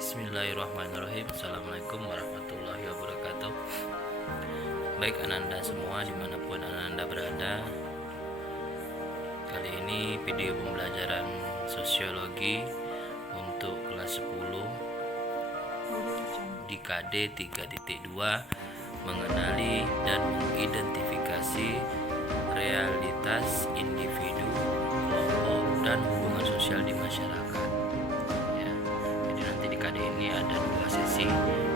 Bismillahirrahmanirrahim. Assalamualaikum warahmatullahi wabarakatuh. Baik Ananda semua dimanapun Ananda berada, kali ini video pembelajaran sosiologi untuk kelas 10 di KD 3.2 mengenali dan mengidentifikasi realitas individu, kelompok, dan hubungan sosial di masyarakat. Ya, jadi nanti di KD ini ada 2 sesi.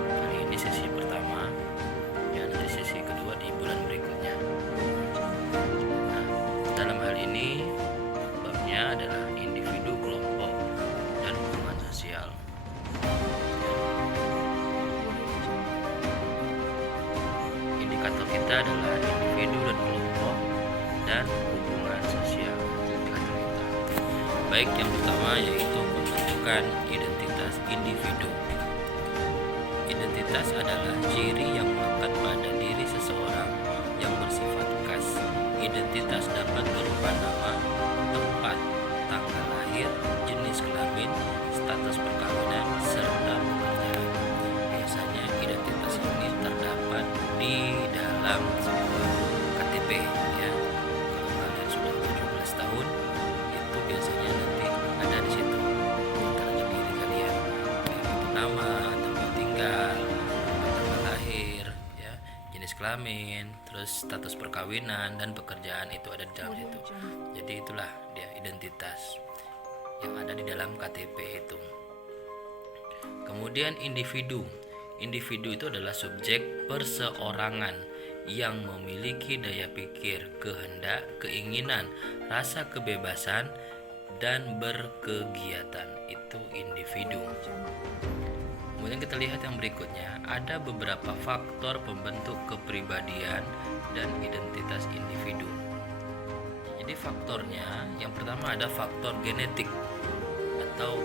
Kali ini sesi pertama, ya nanti sesi kedua di bulan berikutnya. Nah, dalam hal ini babnya adalah individu, kelompok, dan hubungan sosial. Indikator kita adalah individu dan kelompok dan hubungan sosial. Indikator kita. Baik, yang pertama yaitu pembentukan identitas individu. Identitas adalah ciri yang melekat pada diri seseorang yang bersifat khas. Identitas dapat berupa nama, tempat, tanggal lahir, jenis kelamin, status perkawinan, serta pekerjaan. Biasanya identitas ini terdapat di dalam sebuah KTP, ya. Kalau kalian sudah 17 tahun, itu biasanya nanti ada di situ keterangan diri kalian, yaitu nama, tempat tinggal, tanggal lahir, ya, jenis kelamin, terus status perkawinan dan pekerjaan, itu ada di dalam situ. Jadi itulah dia identitas yang ada di dalam KTP itu. Kemudian individu. Individu itu adalah subjek perseorangan yang memiliki daya pikir, kehendak, keinginan, rasa kebebasan, dan berkegiatan. Itu individu. Kemudian kita lihat yang berikutnya, ada beberapa faktor pembentuk kepribadian dan identitas individu. Jadi faktornya, yang pertama ada faktor genetik atau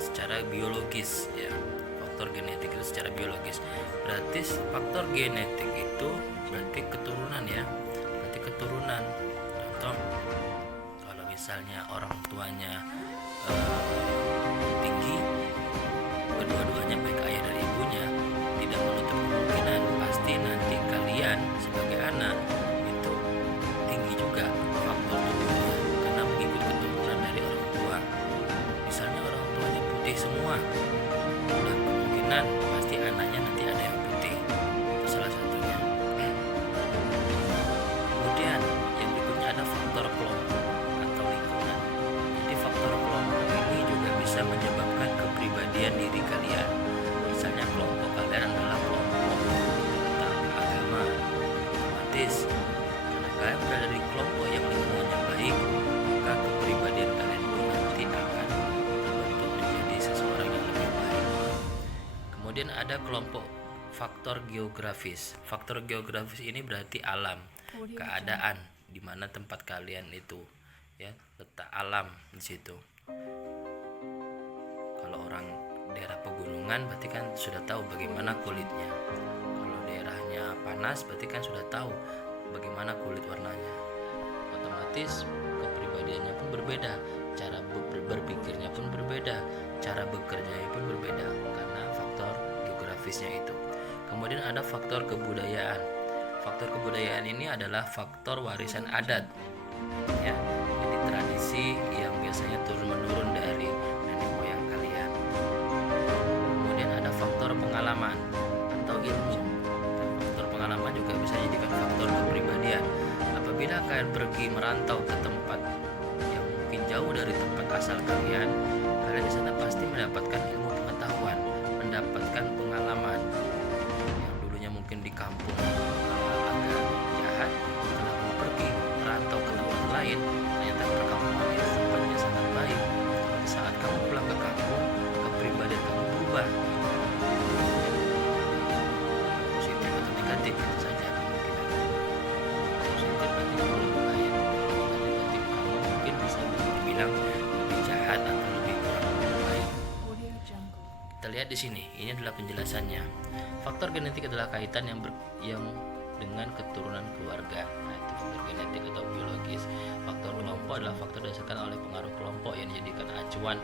secara biologis, ya. Faktor genetik itu secara biologis. Berarti faktor genetik itu berarti keturunan, ya. Berarti keturunan. Contoh, kalau misalnya orang tuanya tinggi, kedua-duanya baik ayah dan ibunya, tidak menutup kemungkinan pasti nanti kalian sebagai anak itu tinggi juga faktor tubuhnya, karena mengikut keturunan dari orang tua. Misalnya orang tuanya putih semua, udah kemungkinan pasti anaknya nanti ada yang putih. Itu salah satunya. Kemudian yang berikutnya ada faktor kelompok atau lingkungan. Jadi faktor kelompok ini juga bisa menyebabkan kepribadian diri kalian. Misalnya kelompok kalian adalah kelompok tentang agama, otomatis karena kalian berada di kelompok yang lingkungannya baik, maka kepribadian kalian pun nanti akan terbentuk menjadi seseorang yang lebih baik. Kemudian ada kelompok faktor geografis. Faktor geografis ini berarti alam, keadaan di mana tempat kalian itu, ya, letak alam di situ. Kalau orang daerah pegunungan berarti kan sudah tahu bagaimana kulitnya. Kalau daerahnya panas berarti kan sudah tahu bagaimana kulit warnanya. Otomatis kepribadiannya pun berbeda, cara berpikirnya pun berbeda, cara bekerjanya pun berbeda karena faktor geografisnya itu. Kemudian ada faktor kebudayaan. Faktor kebudayaan ini adalah faktor warisan adat, ya. Jadi tradisi yang biasanya turun-menurun dari nenek moyang kalian. Kemudian ada faktor pengalaman atau ilmu. Dan faktor pengalaman juga bisa dijadikan faktor kepribadian. Apabila kalian pergi merantau ke tempat yang mungkin jauh dari tempat asal kalian, kalian di sana pasti mendapatkan ilmu pengetahuan, mendapatkan pengalaman. Yang dulunya mungkin di kampung agak jahat, setelah mau pergi merantau ke tempat lain, ternyata perkampungan itu tempatnya sangat baik. Pada saat kamu pulang ke kampung, kepribadian kamu berubah, positif atau negatif, itu saja kemungkinan. Positif berarti kamu lebih baik, negatif kamu mungkin bisa dibilang lebih jahat atau lebih kurang baik. Kita lihat di sini, ini adalah penjelasannya. Faktor genetik adalah kaitan yang dengan keturunan keluarga. Nah, itu faktor genetik atau biologis. Faktor kelompok adalah faktor didasarkan oleh pengaruh kelompok yang dijadikan acuan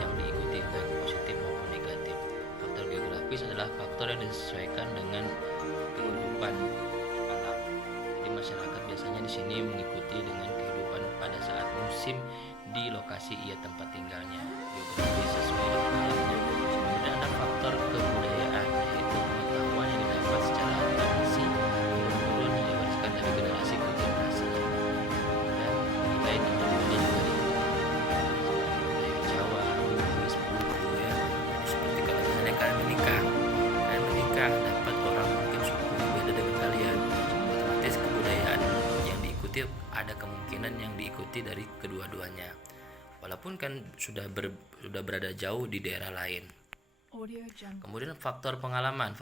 yang diikuti baik positif maupun negatif. Faktor geografis adalah faktor yang disesuaikan dengan kehidupan alam. Jadi masyarakat biasanya di sini mengikuti dengan kehidupan pada saat musim di lokasi ia tempat tinggalnya. Geografis sesuai dengan alamnya. Kemudian ada faktor kebudayaan, yaitu pengetahuan yang didapat secara tradisi turun-temurun yang diwariskan dari generasi ke generasi. Dan nilai tentunya juga budaya Jawa, Bugis, Buku ya. Seperti kalau misalnya kalian menikah dapat orang mungkin suku beda dengan kalian, otomatis kebudayaan yang diikuti ada kemungkinan yang diikuti dari kedua-duanya, walaupun kan sudah berada jauh di daerah lain. Kemudian faktor pengalaman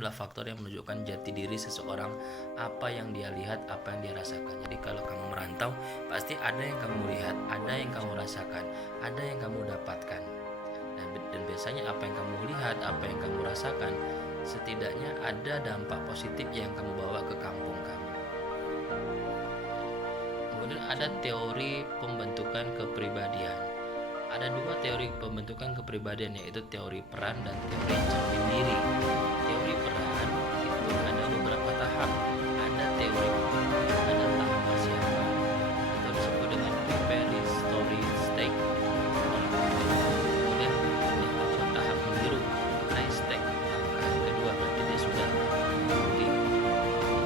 adalah faktor yang menunjukkan jati diri seseorang, apa yang dia lihat, apa yang dia rasakan. Jadi kalau kamu merantau, pasti ada yang kamu lihat, ada yang kamu rasakan, ada yang kamu dapatkan. Dan biasanya apa yang kamu lihat, apa yang kamu rasakan, setidaknya ada dampak positif yang kamu bawa ke kampung kamu. Kemudian ada teori pembentukan kepribadian. Ada dua teori pembentukan kepribadian, yaitu teori peran dan teori cermin diri. Teori peran itu ada beberapa tahap. Ada teori ada tahap persiapan atau disebut dengan preparatory stage. Kemudian yang tahap meniru, play stage. Langkah kedua berarti dia sudah mengikuti.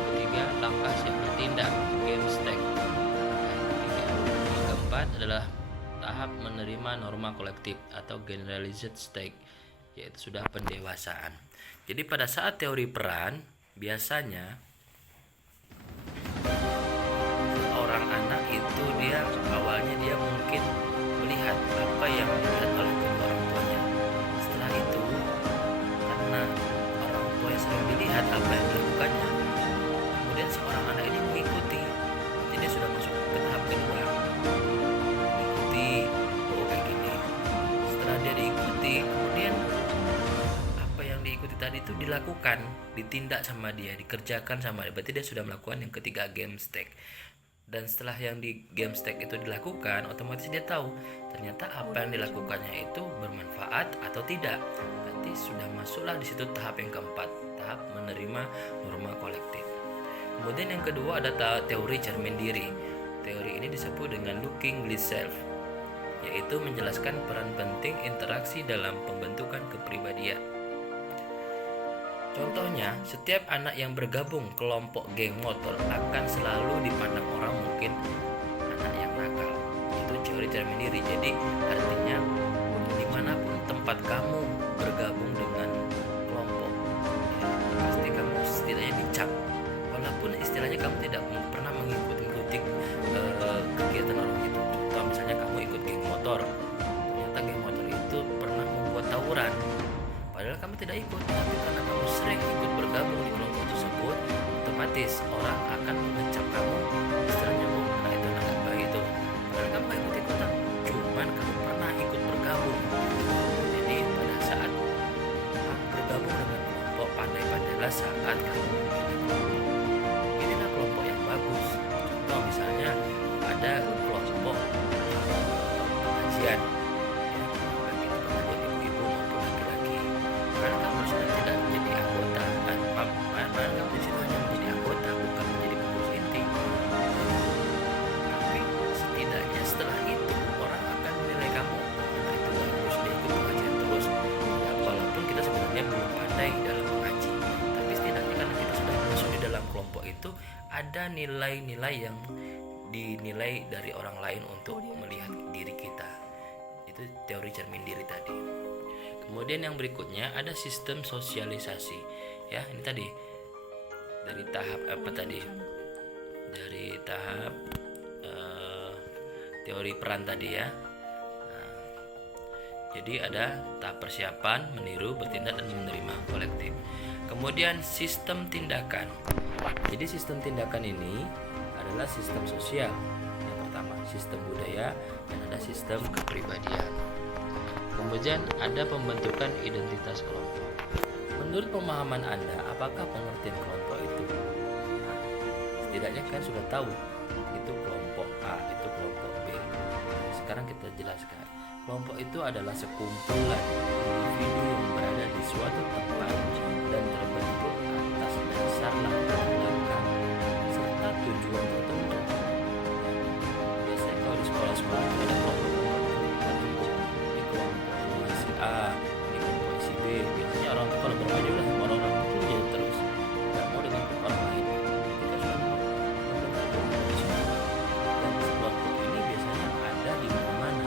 Ketiga, langkah siap bertindak, game stage. Yang keempat adalah tahap menerima norma kolektif atau generalized stage, yaitu sudah pendewasaan. Jadi pada saat teori peran, biasanya seorang anak itu dia awalnya dia mungkin melihat apa yang dilihat oleh kedua orang tuanya. Setelah itu, karena orang tua yang sering dilihat apa yang dilakukannya, kemudian seorang anak ini mengikuti. Jadi dia sudah masuk ke tahap kedua. Dia diikuti, kemudian apa yang diikuti tadi itu dilakukan, ditindak sama dia, dikerjakan sama dia. Berarti dia sudah melakukan yang ketiga, game stage. Dan setelah yang di game stage itu dilakukan, otomatis dia tahu ternyata apa yang dilakukannya itu bermanfaat atau tidak. Berarti sudah masuklah di situ tahap yang keempat, tahap menerima norma kolektif. Kemudian yang kedua ada teori cermin diri. Teori ini disebut dengan looking glass self, yaitu menjelaskan peran penting interaksi dalam pembentukan kepribadian. Contohnya, setiap anak yang bergabung kelompok geng motor akan selalu dipandang orang mungkin anak yang nakal. Itu teori cermin diri. Jadi artinya dimanapun tempat kamu bergabung dengan kelompok, ya, pasti kamu setidaknya dicap. Walaupun istilahnya kamu tidak pernah mengikuti kegiatan orang itu. Contoh misalnya kamu ikut geng motor, ternyata geng motor itu pernah membuat tawuran, padahal kamu tidak ikut, tapi karena kamu sering ikut bergabung di kelompok tersebut, otomatis orang akan mengecap kamu istilahnya anak itu anak baik itu, padahal kamu gak ikut ikutan, cuman kamu pernah ikut bergabung. Jadi pada saat kamu bergabung dengan kelompok, pandai-pandailah saat kamu inilah kelompok yang bagus. Contoh misalnya ada kelompok pengajian, ya, bagi pengajian ibu-ibu maupun laki-laki. Karena kamu sudah tidak menjadi anggota, karena kamu di situ hanya menjadi anggota, bukan menjadi pengurus inti. Tapi setidaknya setelah itu orang akan menilai kamu, nah itu bagus, dia ikut pengajian terus. Ya, walaupun kita sebenarnya belum pandai dalam mengaji, tapi setidaknya karena kita sudah masuk di dalam kelompok itu, ada nilai-nilai yang dinilai dari orang lain untuk melihat diri kita. Itu teori cermin diri tadi. Kemudian yang berikutnya ada sistem sosialisasi. Ya, ini tadi dari tahap apa tadi? Dari tahap teori peran tadi ya. Nah, jadi ada tahap persiapan, meniru, bertindak dan menerima kolektif. Kemudian sistem tindakan. Jadi sistem tindakan ini adalah sistem sosial. Yang pertama sistem budaya dan ada sistem kepribadian. Kemudian ada pembentukan identitas kelompok. Menurut pemahaman Anda, apakah pengertian kelompok itu? Nah, setidaknya kan sudah tahu itu kelompok. A itu kelompok B. Sekarang kita jelaskan. Kelompok itu adalah sekumpulan individu yang berada di suatu tempat dan terbentuk atas dasar latar belakang serta tujuan tertentu. Biasanya kalau di sekolah-sekolah itu ada kelompok-kelompok. Ini kelompoknya si A, ini kelompok si B. Biasanya orang itu kalau bermain udah sama orang-orang itu ya terus nggak mau dengan orang lain. Ketika sudah membentuk kelompok di situ, dan kelompok ini biasanya ada di mana-mana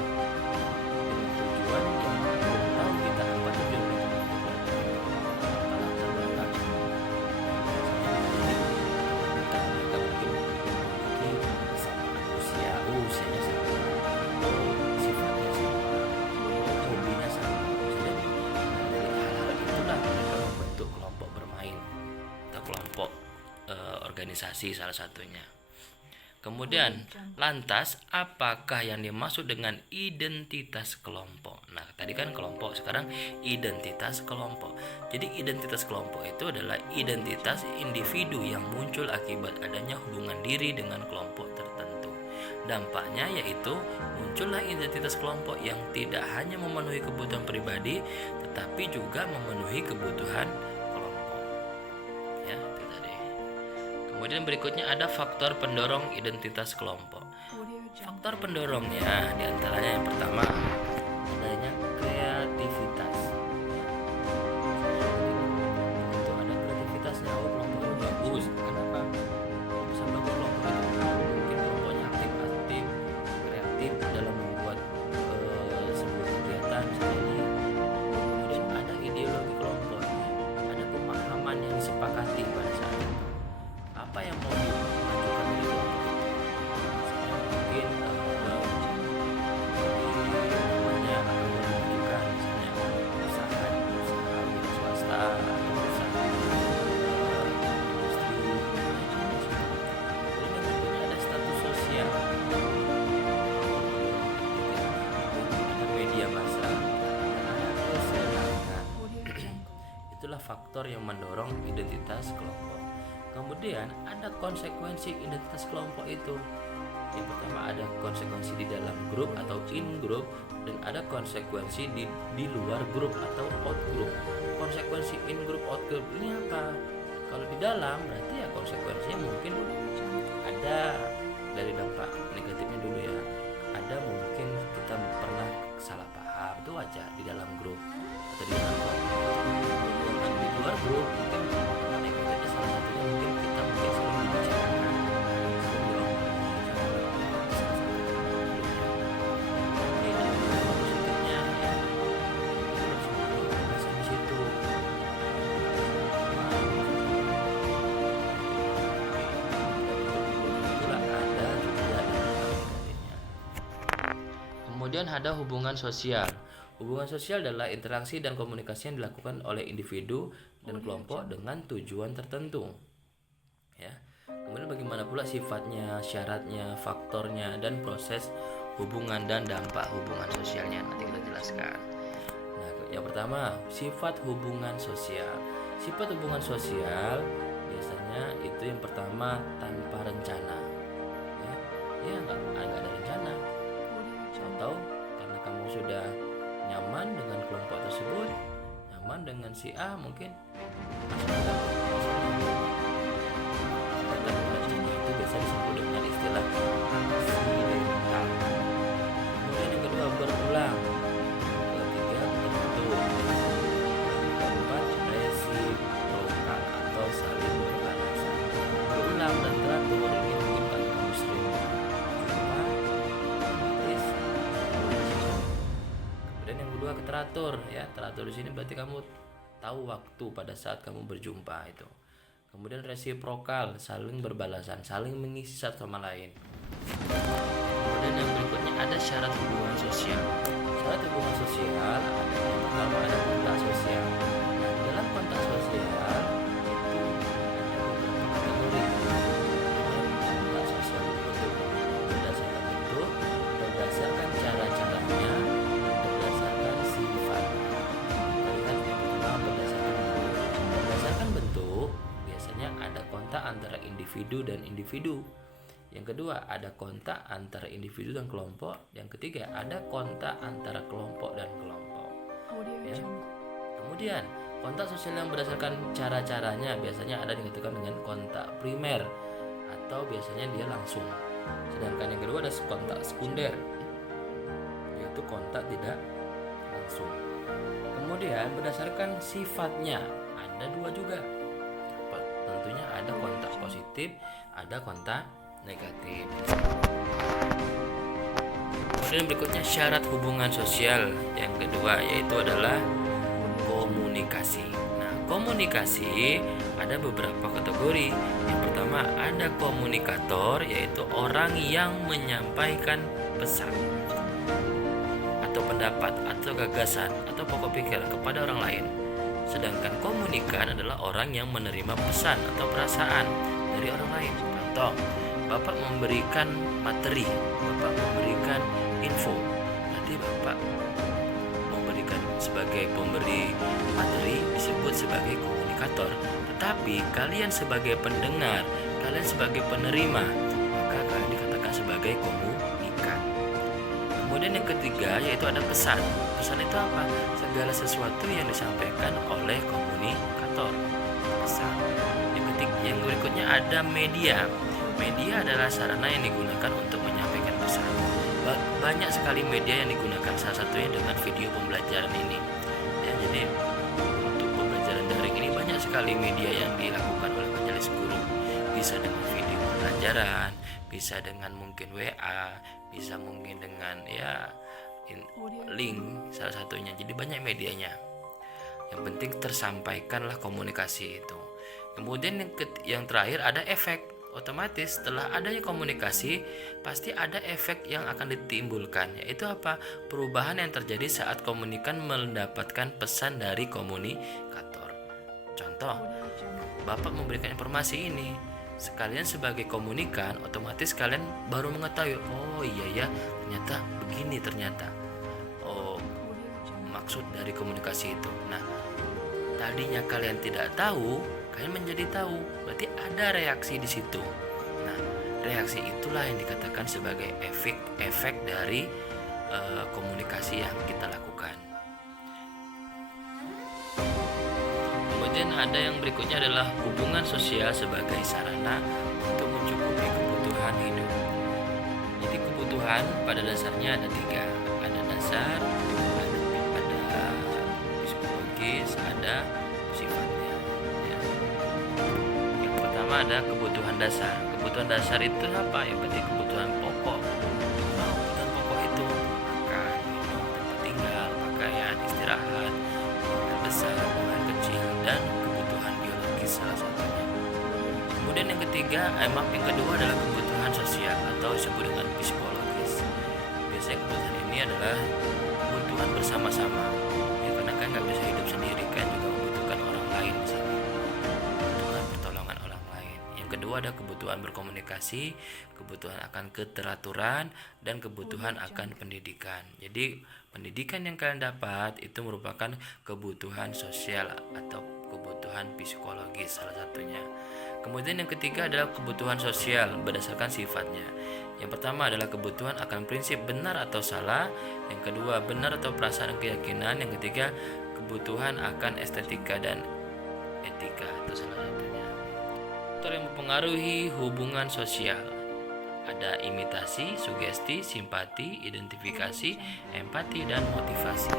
dengan tujuan yang belum tahu kita apa tujuan dari kelompok itu, apa latar belakangnya. Biasanya mereka mungkin memiliki kesamaan usianya sama, sifatnya sama, hobinya sama. Jadi dari hal-hal itulah mereka membentuk kelompok bermain atau kelompok organisasi salah satunya. Kemudian, lantas apakah yang dimaksud dengan identitas kelompok? Nah, tadi kan kelompok, sekarang identitas kelompok. Jadi identitas kelompok itu adalah identitas individu yang muncul akibat adanya hubungan diri dengan kelompok tertentu. Dampaknya yaitu muncullah identitas kelompok yang tidak hanya memenuhi kebutuhan pribadi, tetapi juga memenuhi kebutuhan kelompok. Ya, itu tadi. Kemudian berikutnya ada faktor pendorong identitas kelompok. Faktor pendorongnya diantaranya yang pertama adanya kreativitas. Itu ada kreativitasnya. Oh, kelompok itu bagus. Kenapa? Bisa bagus kelompok itu. Mungkin kelompoknya aktif, kreatif dalam membuat sebuah kegiatan misalnya. Kemudian ada ideologi kelompok, ada pemahaman yang disepakati pada saat itu. Apa yang mau dimajukan dari kelompok itu? Misalnya mungkin namanya akan memajukan misalnya usaha wira swasta atau usaha industri. Kemudian yang berikutnya ada status sosial, ada media massa, dan ada kesenangan. Itulah faktor yang mendorong identitas kelompok. Kemudian ada konsekuensi identitas kelompok itu. Yang pertama ada konsekuensi di dalam grup atau in group, dan ada konsekuensi di luar grup atau out group. Konsekuensi in group out group ini apa? Kalau di dalam berarti ya konsekuensinya mungkin ada dari dampak negatifnya dulu ya. Ada mungkin kita pernah salah paham, itu wajar di dalam grup atau di dalam kelompok. Dan di luar grup mungkin dampak negatifnya salah satunya mungkin kita mungkin sering dibicarakan, sering diomongin sama salah satu teman. Tapi dalam dampak positifnya ya kita semuanya terasa di situ. Itulah ada juga dampak negatifnya. Kemudian ada hubungan sosial. Hubungan sosial adalah interaksi dan komunikasi yang dilakukan oleh individu dan kelompok dengan tujuan tertentu. Ya. Kemudian bagaimana pula sifatnya, syaratnya, faktornya, dan proses hubungan dan dampak hubungan sosialnya nanti kita jelaskan. Nah, yang pertama, sifat hubungan sosial. Sifat hubungan sosial biasanya itu yang pertama tanpa rencana. Ya nggak ada rencana. Tahu karena kamu sudah nyaman dengan kelompok tersebut, nyaman dengan si A mungkin itu biasa disebut dengan istilah aksidental. Kemudian yang kedua berulang, ketiga tertutup, keempat resiprokal atau saling berbalasan. Berulang dan teratur ini mungkin kalau kamu sering jumpa otomatis. Kemudian yang kedua teratur ya, teratur di sini berarti kamu tahu waktu pada saat kamu berjumpa itu. Kemudian resiprokal, saling berbalasan, saling mengisi satu sama lain. Kemudian yang berikutnya ada syarat hubungan sosial. Syarat hubungan sosial ada yang pertama ada kontak sosial. Nah, dalam kontak sosial itu ada beberapa kategori. Kontak sosial berdasarkan bentuk, berdasarkan cara-caranya, berdasarkan sifatnya. Kita lihat yang pertama berdasarkan bentuk. Biasanya ada kontak antara individu dan individu. Yang kedua, ada kontak antara individu dan kelompok. Yang ketiga, ada kontak antara kelompok dan kelompok. Ya. Kemudian, kontak sosial yang berdasarkan cara-caranya biasanya ada dikatakan dengan kontak primer atau biasanya dia langsung. Sedangkan yang kedua ada kontak sekunder, yaitu kontak tidak langsung. Kemudian berdasarkan sifatnya ada dua juga. Tentunya ada kontak positif, ada kontak negatif. Kemudian berikutnya syarat hubungan sosial yang kedua yaitu adalah komunikasi. Nah, komunikasi ada beberapa kategori. Yang pertama ada komunikator, yaitu orang yang menyampaikan pesan atau pendapat atau gagasan atau pokok pikiran kepada orang lain. Sedangkan komunikan adalah orang yang menerima pesan atau perasaan dari orang lain. Contoh, Bapak memberikan materi, Bapak memberikan info, berarti Bapak memberikan sebagai pemberi materi disebut sebagai komunikator. Tetapi kalian sebagai pendengar, kalian sebagai penerima, maka kalian dikatakan sebagai komunikan. Kemudian yang ketiga yaitu ada pesan. Pesan itu apa? Segala sesuatu yang disampaikan oleh komunikator. Pesan. Yang berikutnya ada media. Media adalah sarana yang digunakan untuk menyampaikan pesan. Banyak sekali media yang digunakan, salah satunya dengan video pembelajaran ini. Ya, jadi untuk pembelajaran daring ini banyak sekali media yang dilakukan oleh majelis guru. Bisa dengan video pembelajaran, bisa dengan mungkin WA, bisa mungkin dengan link salah satunya. Jadi banyak medianya. Yang penting tersampaikanlah komunikasi itu. Kemudian yang terakhir ada efek. Otomatis setelah adanya komunikasi pasti ada efek yang akan ditimbulkan, yaitu apa? Perubahan yang terjadi saat komunikan mendapatkan pesan dari komunikator. Contoh, Bapak memberikan informasi ini, sekalian sebagai komunikan otomatis kalian baru mengetahui, oh iya ya ternyata begini ternyata. Oh, maksud dari komunikasi itu. Nah, tadinya kalian tidak tahu, kalian menjadi tahu, berarti ada reaksi di situ. Nah, reaksi itulah yang dikatakan sebagai efek dari komunikasi yang kita lakukan. Kemudian ada yang berikutnya adalah hubungan sosial sebagai sarana untuk mencukupi kebutuhan hidup. Jadi kebutuhan pada dasarnya ada tiga, ada dasar, ada psikologis, ada sifatnya. Ada kebutuhan dasar. Kebutuhan dasar itu apa? Yang penting kebutuhan pokok. Kebutuhan pokok itu makan, minum, tempat tinggal, pakaian, istirahat, buang besar, buang kecil, dan kebutuhan biologis salah satunya. Kemudian yang kedua adalah kebutuhan sosial atau disebut dengan psikologis. Biasanya kebutuhan ini adalah kebutuhan bersama-sama. Ya, karena kan nggak bisa hidup sendiri, kan juga membutuhkan orang lain misalnya. Kedua ada kebutuhan berkomunikasi, kebutuhan akan keteraturan, dan kebutuhan akan pendidikan. Jadi pendidikan yang kalian dapat itu merupakan kebutuhan sosial atau kebutuhan psikologis salah satunya. Kemudian yang ketiga adalah kebutuhan sosial berdasarkan sifatnya. Yang pertama adalah kebutuhan akan prinsip benar atau salah. Yang kedua benar atau perasaan dan keyakinan. Yang ketiga kebutuhan akan estetika dan etika itu salah satunya. Yang mempengaruhi hubungan sosial ada imitasi, sugesti, simpati, identifikasi, empati, dan motivasi.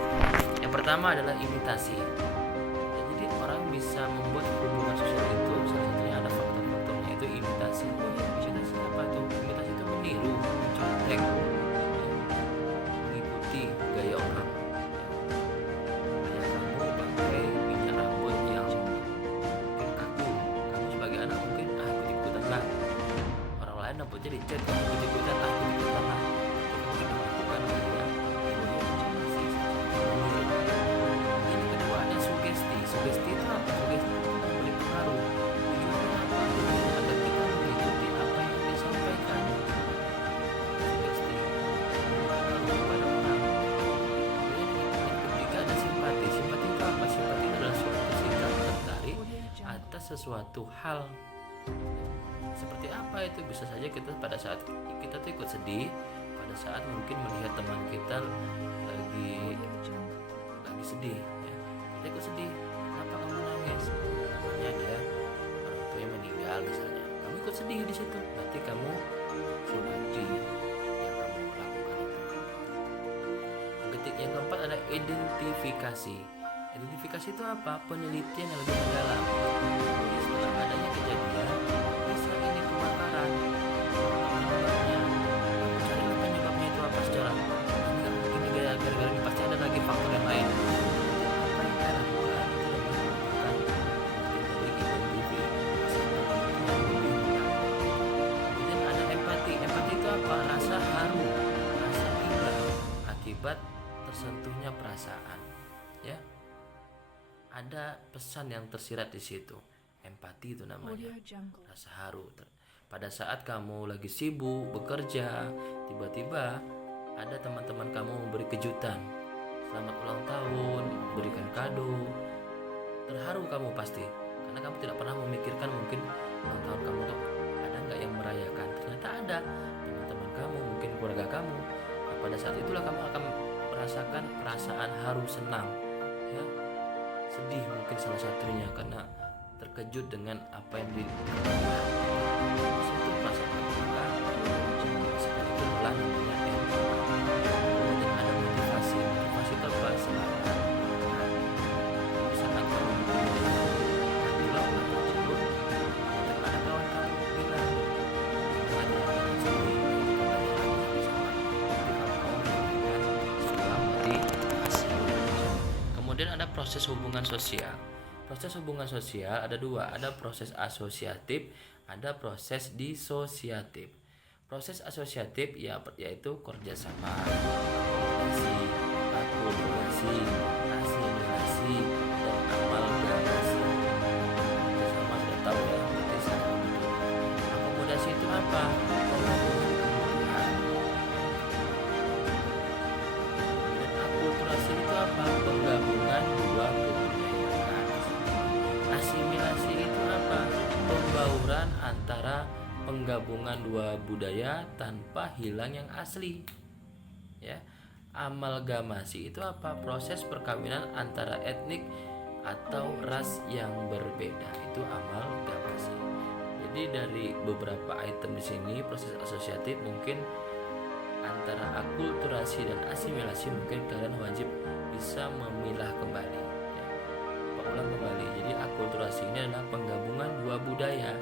Yang pertama adalah imitasi. Ya, jadi orang bisa membuat hubungan sosial itu salah satunya ada faktor-faktornya itu imitasi. Imitasi apa itu? Imitasi itu meniru, mencontek, mengikuti gaya orang. Kamu pakai minyak rambut yang kaku, kamu sebagai anak mungkin ikut-ikutan lah. Orang lain rambutnya dicat, ikut-ikutan lah. Itu mungkin dilakukan gaya imitasi. Yang kedua ada sugesti. Sugesti itu apa? Sugesti itu memberi pengaruh. Tujuannya apa? Agar kita mengikuti apa yang disampaikan. Sugesti pengaruh kepada orang. Yang ketiga ada simpati. Simpati itu apa? Simpati itu adalah suatu sikap tertarik atas sesuatu hal Seperti apa itu? Bisa saja kita pada saat kita tuh ikut sedih pada saat mungkin melihat teman kita lagi sedih ya, kita ikut sedih. Kenapa kamu nangis? Namanya dia orang tuanya meninggal misalnya, kamu ikut sedih di situ, berarti kamu simpati yang kamu lakukan itu. Yang keempat ada identifikasi. Identifikasi itu apa? Penelitian yang lebih mendalam. Jadi setelah adanya kejadian, bisa ini kebakaran, penyebabnya, cari penyebabnya itu apa secara nggak mungkin ini gara-gara ini, pasti ada lagi faktor yang lain. Apa yang kita lakukan itu lebih merupakan dari identifikasi yang lebih mendalam. Kemudian ada empati. Empati itu apa? Rasa haru, rasa iba akibat tersentuhnya perasaan, ya. Ada pesan yang tersirat di situ. Empati itu namanya. Rasa haru. Pada saat kamu lagi sibuk bekerja, tiba-tiba ada teman-teman kamu memberi kejutan. Selamat ulang tahun, berikan kado. Terharu kamu pasti, karena kamu tidak pernah memikirkan mungkin ulang tahun kamu tuh ada nggak yang merayakan. Ternyata ada teman-teman kamu, mungkin keluarga kamu. Nah, pada saat itulah kamu akan merasakan perasaan haru, senang, ya. Sedih mungkin salah satunya karena terkejut dengan apa yang dilakukan. Itu perasaan merasakan itu adalah namanya empati. Kemudian ada motivasi. Motivasi itu apa? Semangat. Misalkan kamu bilang tersebut, ada kawan kamu bilang ada yang sedih, kemudian ada proses hubungan sosial. Proses hubungan sosial ada dua, ada proses asosiatif, ada proses disosiatif. Proses asosiatif yaitu kerjasama, akomodasi, asimilasi, dan amalgamasi. Kerjasama sudah tahu ya, berarti sama. Akomodasi itu apa? Akulturasi itu apa? Penggabungan dua kebudayaan. Asimilasi itu apa? Pembauran antara penggabungan dua budaya tanpa hilang yang asli. Ya. Amalgamasi itu apa? Proses perkawinan antara etnik atau ras yang berbeda. Itu amalgamasi. Jadi dari beberapa item di sini proses asosiatif mungkin antara akulturasi dan asimilasi mungkin kalian wajib bisa memilah kembali ya. Ulang kembali. Jadi akulturasi ini adalah penggabungan dua budaya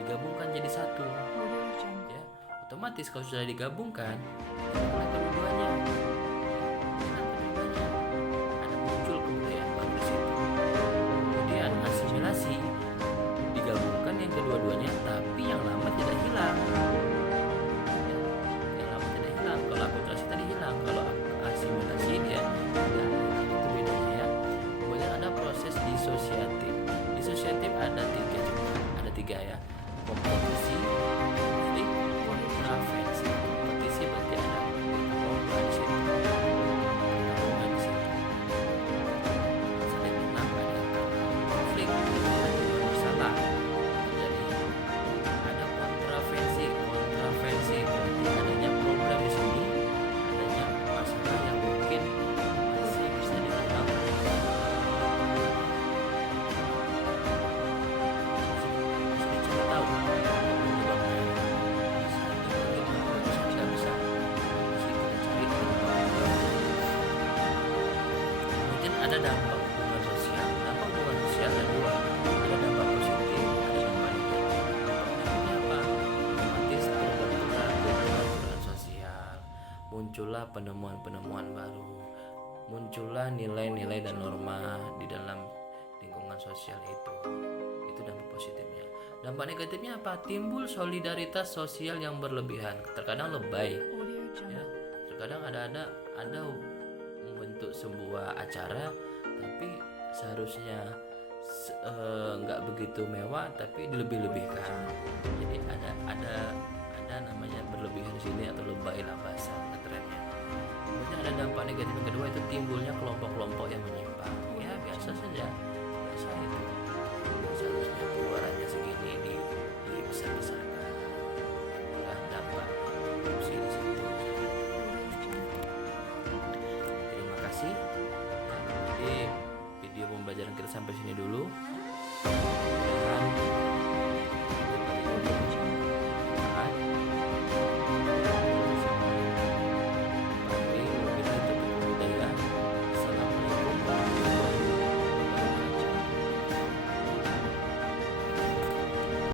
digabungkan jadi satu ya. Otomatis kalau sudah digabungkan keduanya ada muncul kebudayaan baru di situ. Kemudian asimilasi digabungkan yang kedua-duanya tapi yang lama tidak hilang. Kalau akulturasi tadi hilang, kalau asimilasi dia tidak, itu bedanya ya. Kemudian ada proses disosiatif. Disosiatif ada tiga ya. Kompetisi, jadi kontravensi. Kompetisi berarti ada lomba di situ, pertarungan di situ. Saling menang, ada yang kalah, konflik, ada yang bersalah. Jadi ada kontravensi. Kontravensi berarti adanya problem di sini, adanya masalah yang mungkin masih bisa dibilang masih dicari tahu penyebabnya. Bisa tidak bisa masih kita cari penyebabnya. Kemudian ada dampak hubungan sosial. Dampak hubungan sosial ada dua, ada dampak positif, ada dampak negatif. Dampaknya apa? Otomatis terbentuklah keteraturan sosial, muncullah penemuan-penemuan baru, muncullah nilai-nilai dan norma di dalam lingkungan sosial itu dampak positifnya. Dampak negatifnya apa? Timbul solidaritas sosial yang berlebihan, terkadang lebay ya. Terkadang ada membentuk sebuah acara tapi seharusnya nggak begitu mewah tapi dilebih-lebihkan. Jadi ada namanya berlebihan di sini atau lebay lah bahasa ngetrennya. Kemudian ada dampak negatif yang kedua, itu timbulnya kelompok-kelompok yang menyimpang. Ya biasa saja, biasa itu. Seharusnya pengeluarannya segini dibesar-besarkan. Itulah dampak korupsi di situ. Terima kasih. Jadi video pembelajaran kita sampai sini dulu. Mudah-mudahan